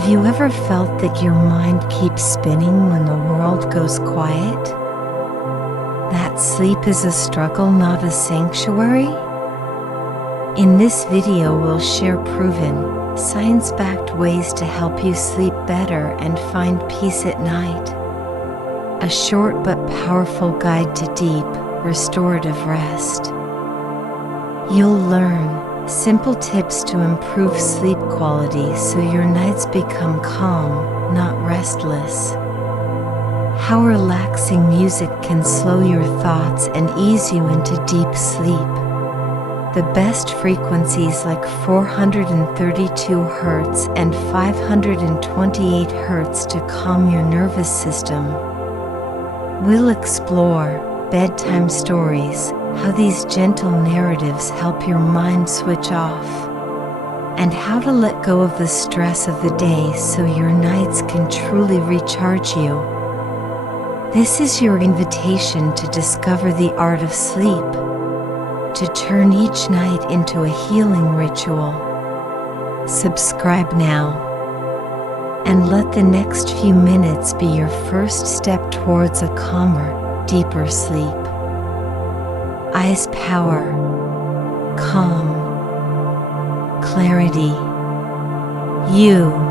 Have you ever felt that your mind keeps spinning when the world goes quiet? That sleep is a struggle, not a sanctuary? In this video, we'll share proven, science-backed ways to help you sleep better and find peace at night. A short but powerful guide to deep, restorative rest. You'll learn simple tips to improve sleep quality so your nights become calm, not restless. How relaxing music can slow your thoughts and ease you into deep sleep. The best frequencies like 432 Hz and 528 Hz to calm your nervous system. We'll explore bedtime stories, how these gentle narratives help your mind switch off, and how to let go of the stress of the day so your nights can truly recharge you. This is your invitation to discover the art of sleep, to turn each night into a healing ritual. Subscribe now, and let the next few minutes be your first step towards a calmer, deeper sleep. Eyes power, calm, clarity, you.